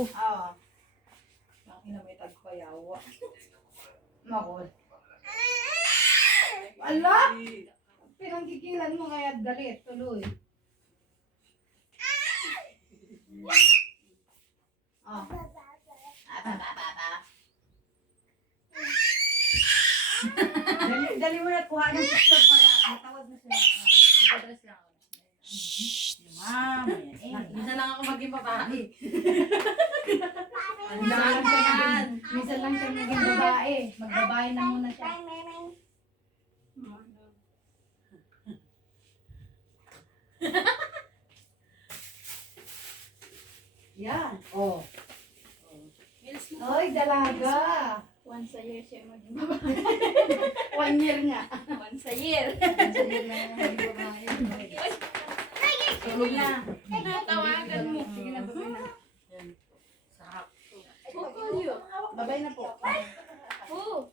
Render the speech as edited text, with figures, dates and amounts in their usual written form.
Oo. Ang ina may tagpayawa. Makol. Ala! Pinanggigilan mo kaya dali, tuloy. Oh. Dali mo na kuha ng picture para matawag na sila. Mag-address lang ako. Shhh! Ma'am, Minsan lang ako maging babae. Minsan lang siya naging babae. Magbabae na muna siya. Yan. Oh. Oy, dalaga. Once a year siya maging babae. 1 year nga. Once a year. Sige na maging babae. Tulog na. Tawagan mo. Sige na, babay na. Sarap. Who call you? Babay na po. Who?